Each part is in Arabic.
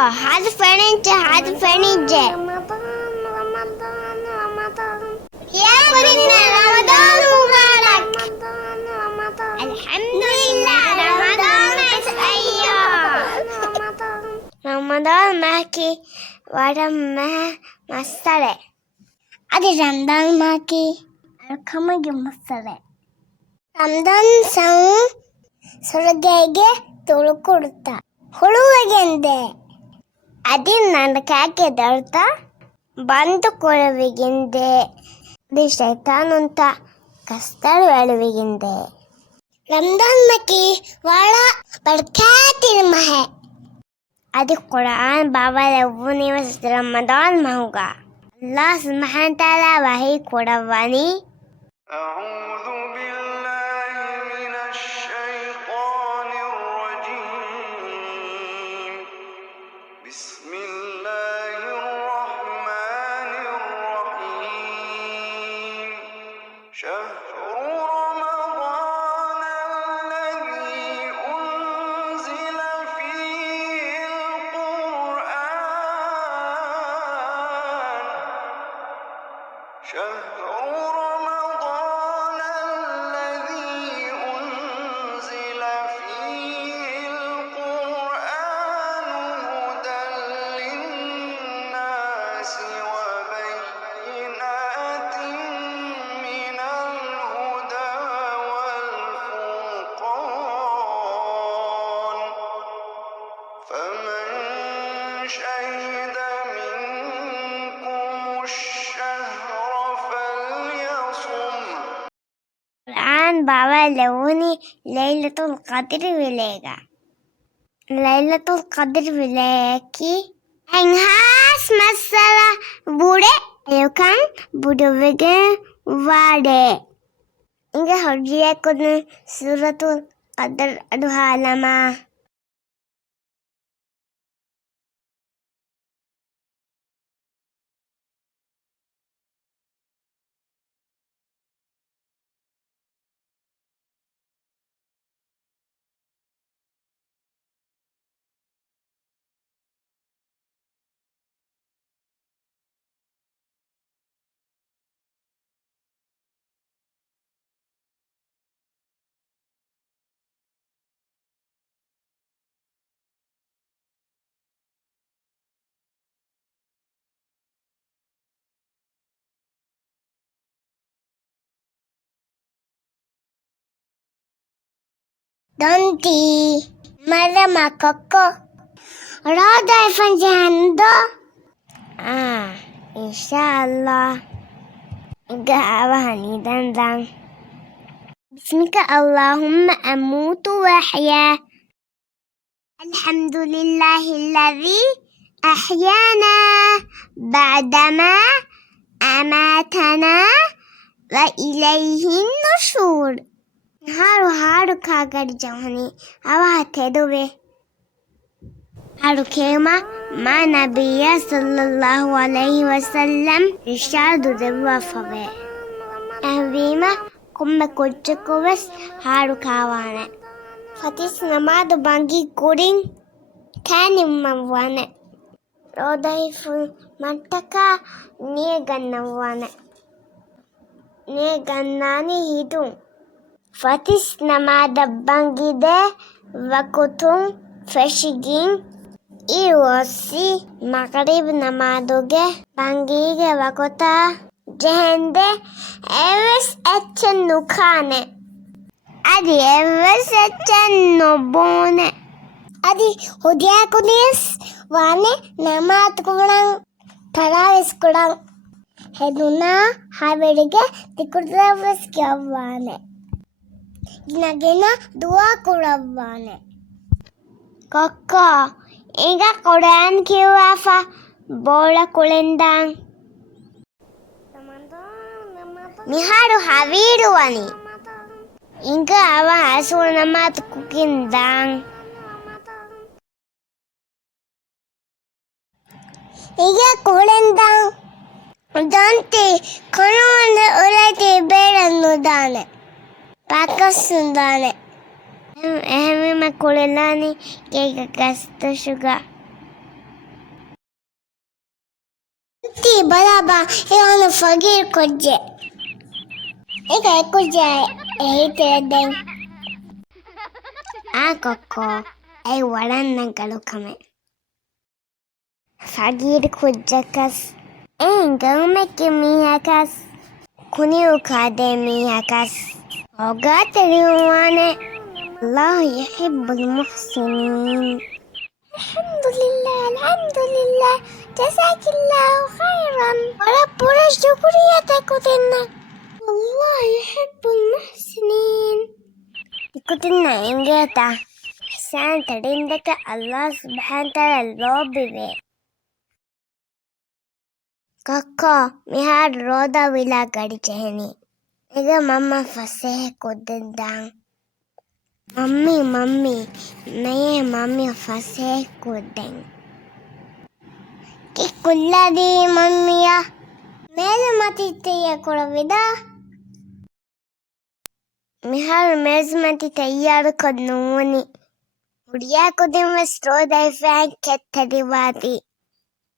هذا فرنج يا فرنا رمضان مبارك. الحمد لله رمضان رمضان معكي ورمها مسره. أدي رمضان معكي أركمج مسره. رمضان سو سرگege ತುಳುಕುಡ್ತಾ ಹುಳುವಗೆಂದೆ ಅದಿ ನನಕಾಕೆ ದರ್ತಾ ಬಂದು ಕೊಳವಿಗೆಂದೆ ದಿ ಶೈತಾನ್ ಅಂತ ಕಸ್ತರ್ वेळविಗೆಂದೆ. रमजान मकी वाला बरकाती है. अदी कुरान बाबा लवनी वस रमजान में होगा. अल्लाह सुब्हान ताला वही कुरानी. बाबा लवनी लैलतुल क़द्र मिलेगा. लैलतुल क़द्र मिलेगी. एंहास मसला बुड़े युकान बुड़वेगे वाडे. इंगे हर्जिया कुन सूरतुल क़द्र अदुहालमा. Donti marama koko roda fanjando. Insyaallah gawani dandang. Bismika Allahumma amutu wa ahya. Alhamdulillahilladzi ahyana ba'dama amatana wa ilayhin nushur. हारू खाकर जवानी आवाज़ थे दुबे हारू खेमा माँ नबिया सल्लल्लाहु अलैहि वसल्लम इशाद दुबा फवे अहवीमा कुम्मे कुछ को बस हारू खावाने फतिस नमाज बांगी कुरिंग खाने मवाने रोदाई फुल मंटका निये गन्नानी हिदू Fatis namada bangide wakutung feshigin iwosi magrib namadoge bangige wakota jehende eves echen nukane adi eves echen nobone adi hudia kunis wane namad kurang tarawis kurang heduna haverige tikudavas kyawane Gina dua kurabane. Koko, inga Quran kiwafa bola kulendang. Miharu haviru wani. Inga awa asul namat kukindang. Inga kulendang. Dante kono ane ulati beranu dane. pakasundane ehme makulelani ke gasta shuga Ti balaba io fagir kojje. Ika kojje heitere Koko ay waɗannan kalukame. Fagir kujjakas. Garmake miyakas. Kuniu kade miyakas. Ogatari wane. الله يحب المحسنين. الحمد لله جزاك الله خيرا وربنا شكريتك وتنا الله يحب المحسنين كتنا إنجاتا حسان تريندك الله سبحانه وتعالى اللوبي كاكا مهار رودا ولا غري چهني إذا ماما فسه كودن ممي मैं मम्मी फंसे कूदें कि कुल्ला दी मम्मिया मेरे मती तैयार करो विदा मिहार मेरे मती तैयार करनूनी उड़िया को दिन में स्ट्रो दाई फैन केतरी बाती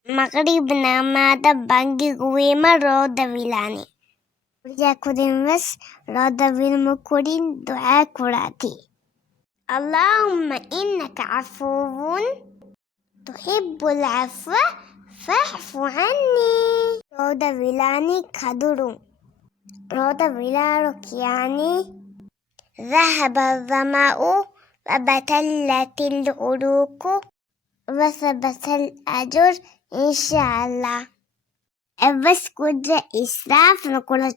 मगरिब नमादा बंगी गुए में रोद विलानी उड़िया को दिन में रोद विल मुकुरिन दुआ कुराती اللهم إنك عفو تحب العفو فاعف عني رودا فيلاني كدرو رودا فيلارك يعني ذهب الظمأ وبتلت العروق وثبت الأجر إن شاء الله بس كده إسراف نقول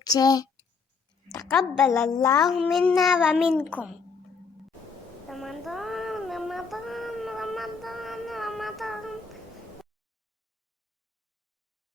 تقبل الله منا ومنكم رمضان